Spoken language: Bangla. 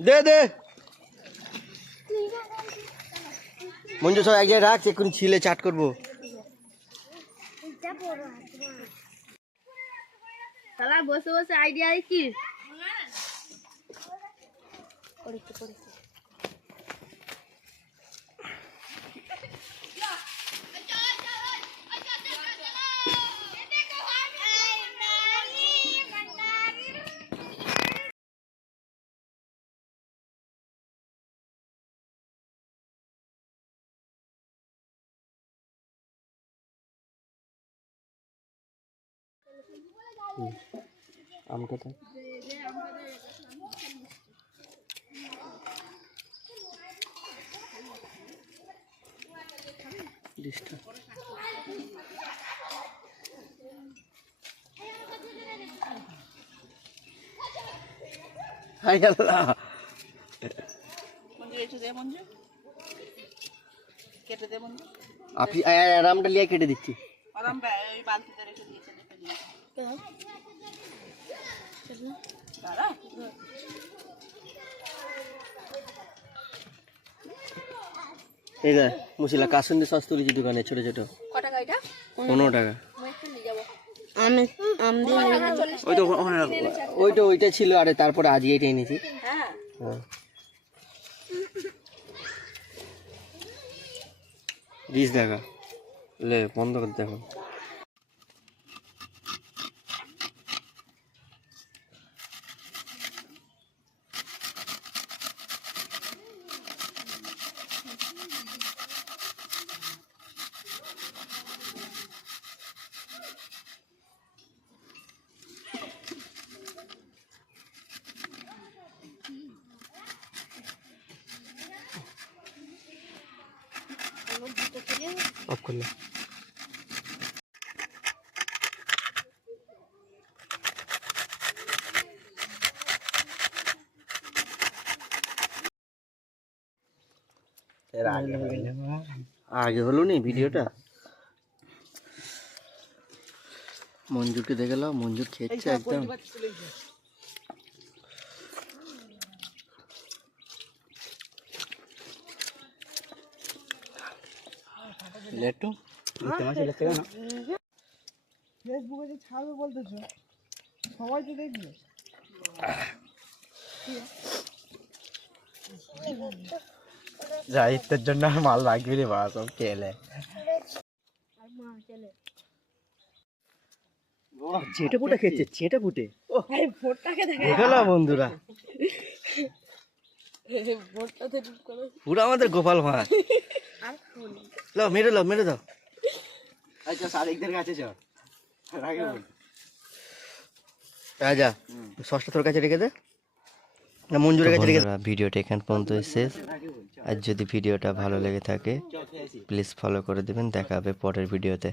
দে দে মঞ্জু সব এক জায়গায় রাখ, এখন ছিলে চাট করবো। শালা বসে বসে আইডিয়া কি আম কথা ডিস্টা হাই আল্লাহ মঞ্জু একটু দে মঞ্জু কেটে দে মঞ্জু আপনি আরামটা লিয়ে কেটে দিচ্ছি। আরাম ওই বালতিতে রেখে দিয়েছে দেখে নিয়ে দাঁড়া এই যে মুশিলা কাসুন্দি সস তুলেছি দোকানে ছোট ছোট। কত টাকা এটা 15 টাকা। আমি আম দিয়ে ওই তো ওইটা ছিল, আরে তারপরে আজ এইটা এনেছি। হ্যাঁ হ্যাঁ 20 টাকা লে বন্ধ করে দেখো। অফ করলে আগে হলো নি ভিডিওটা। মঞ্জুরকে দেখে নাও, মঞ্জুর খেয়েছে একদম। লেটু ফেসবুকে যে ছাড়বে বলতেছো, সবাই তো দেখবে। যাইতের জন্য মাল লাগবে রে বাবা, সব খেলে চেটে ফুটে খেয়েছে, চেটে ফুটে দেখো না বন্ধুরা, পুরো আমাদের গোপাল ভাঁড়। লো মেরে দাও। আচ্ছা সারেকদের কাছে যাও, আগে বল রাজা সসটা তোর কাছে রেখে দে না মঞ্জুরের কাছে রেখে দে। ভিডিওটা এখান পর্যন্ত শেষ। আর যদি ভিডিওটা ভালো লেগে থাকে প্লিজ ফলো করে দেবেন। দেখা হবে পরের ভিডিওতে।